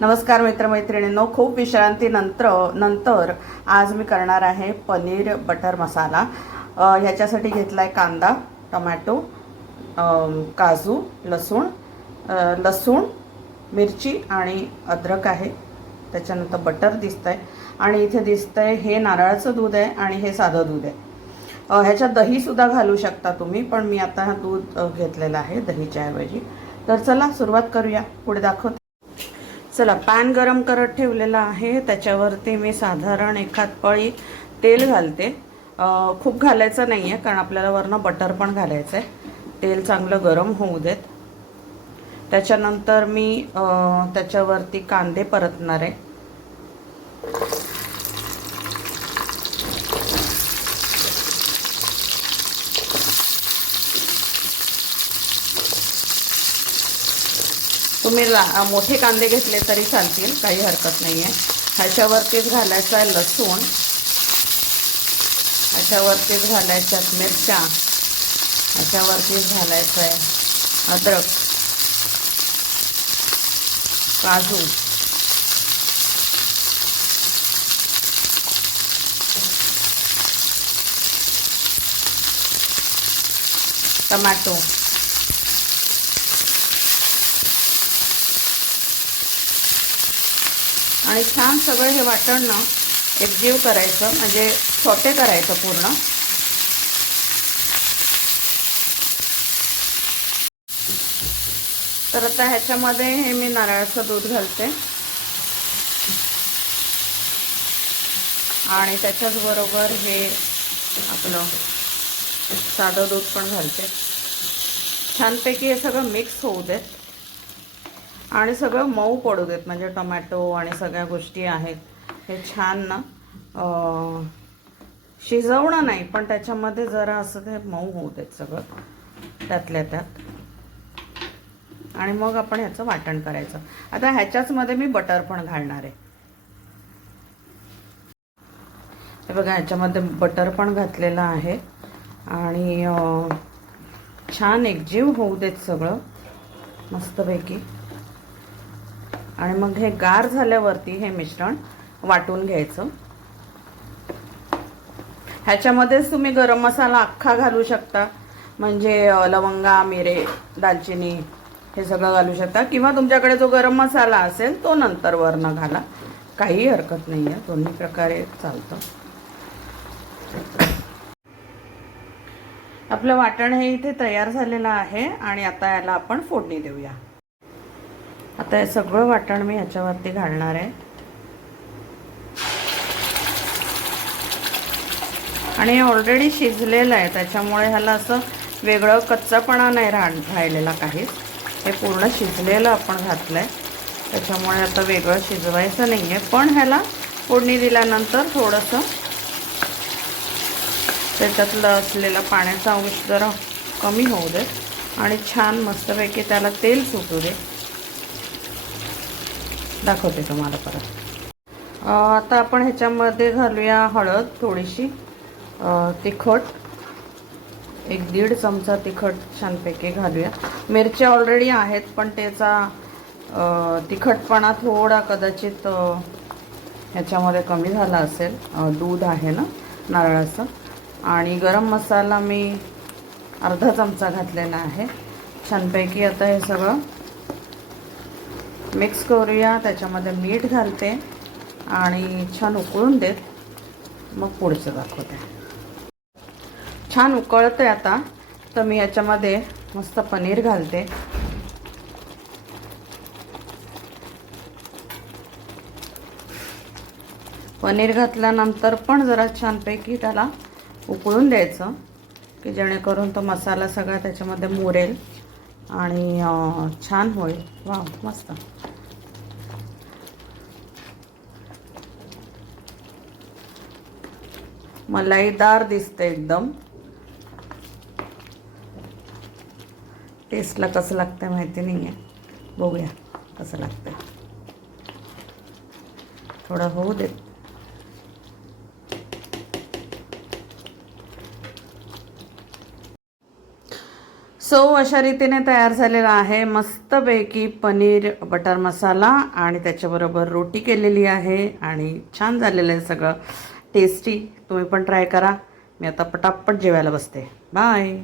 नमस्कार मित्रमैत्रिणींनो, खूप विश्रांतीनंतर आज मी करणार आहे पनीर बटर मसाला। ह्याच्यासाठी घेतलाय कांदा, टोमॅटो, काजू, लसूण, मिरची आणि अद्रक आहे। त्याच्यानंतर बटर दिसतंय आणि इथे दिसतंय हे नारळाचं दूध आहे आणि हे साधं दूध आहे। ह्याच्यात दही सुद्धा घालू शकता तुम्ही, पण मी आता हा दूध घेतलेला आहे दहीच्या ऐवजी। तर चला सुरुवात करूया, पुढे दाखवते। चला, पॅन गरम करत ठेवलेला आहे, त्याच्यावरती मी साधारण एखाद पळी तेल घालते। खूप घालायचं नाही आहे कारण आपल्याला वरनं बटर पण घालायचं आहे। तेल चांगलं गरम होऊ देत। त्याच्यानंतर मी त्याच्यावरती कांदे परतणार आहे। तुम्ही मोठे कांदे घेतले तरी चालतील, काही हरकत नाही आहे। ह्याच्यावरतीच घालायचं आहे लसूण, ह्याच्यावरतीच घालायच्यात मिरच्या, ह्याच्यावरतीच घालायचं आहे अद्रक, काजू, टोमॅटो, आणि छान सगळं हे वाटण ना एकजीव करायचं, म्हणजे सॉटे करायचं पूर्ण। तर आता ह्याच्यामध्ये हे मी नारळाचं दूध घालते आणि त्याच्याच बरोबर हे आपलं साधं दूध पण घालते। छानपैकी हे सगळं मिक्स होऊ देत आणि सगळं मऊ पडू देत, म्हणजे टोमॅटो आणि सगळ्या गोष्टी आहेत हे छान ना शिजवणं नाही, पण त्याच्यामध्ये जरा असं ते मऊ होऊ देत सगळं त्यातल्या त्यात। आणि मग आपण ह्याचं वाटण करायचं। आता ह्याच्याच मध्ये मी बटर पण घालणार आहे। हे बघा, ह्याच्यामध्ये बटर पण घातलेलं आहे आणि छान एकजीव होऊ देत सगळं मस्तपैकी। आणि मग हे गार झाल्यावरती हे मिश्रण वाटून घ्यायचं। ह्याच्यामध्येच तुम्ही गरम मसाला अख्खा घालू शकता, म्हणजे लवंगा, मिरे, दालचिनी हे सगळं घालू शकता, किंवा तुमच्याकडे जो गरम मसाला असेल तो नंतर वरनं घाला, काही हरकत नाही आहे, दोन्ही प्रकारे चालतं। आपलं वाटण हे इथे तयार झालेलं आहे आणि आता याला आपण फोडणी देऊया। आता हे सगळं वाटण मी ह्याच्यावरती घालणार आहे आणि ऑलरेडी शिजलेलं आहे, त्याच्यामुळे ह्याला असं वेगळं कच्चापणा नाही राहिलेला काहीच। हे पूर्ण शिजलेलं आपण घातलंय, त्याच्यामुळे आता वेगळं शिजवायचं नाही आहे। पण ह्याला फोडणी दिल्यानंतर थोडंसं त्याच्यातलं असलेला पाण्याचा अंश जरा कमी होऊ दे आणि छान मस्तपैकी त्याला तेल सुटू दे। दाखवते तुम्हाला परत। आता आपण ह्याच्यामध्ये घालूया हळद थोडीशी, तिखट, 1-1.5 चमचा तिखट छानपैकी घालूया। मिरच्या ऑलरेडी आहेत, पण त्याचा तिखटपणा थोडा कदाचित ह्याच्यामध्ये कमी झाला असेल, दूध आहे ना नारळाचं। आणि गरम मसाला मी अर्धा चमचा घातलेला आहे छानपैकी। आता हे सगळं मिक्स करूया, त्याच्यामध्ये मीठ घालते आणि छान उकळून देत, मग पुढचं दाखवते। छान उकळते आता, तर मी याच्यामध्ये मस्त पनीर घालते। पनीर घातल्यानंतर पण जरा छानपैकी त्याला उकळून द्यायचं, की जेणेकरून तो मसाला सगळा त्याच्यामध्ये मुरेल आणि छान होईल। वाव, मस्त। मलाईदार दिसते एकदम। टेस्टला कसं लागतं माहिती नाही आहे, बघूया कसं लागतं। थोडं होऊ दे। सो अशा रीतीने तयार झालेला आहे मस्तपैकी पनीर बटर मसाला आणि त्याच्याबरोबर रोटी केलेली आहे आणि छान झालेलं आहे सगळं टेस्टी. तुम्ही पण ट्राय करा. मी आता पटापट जेवायला बसते. बाय.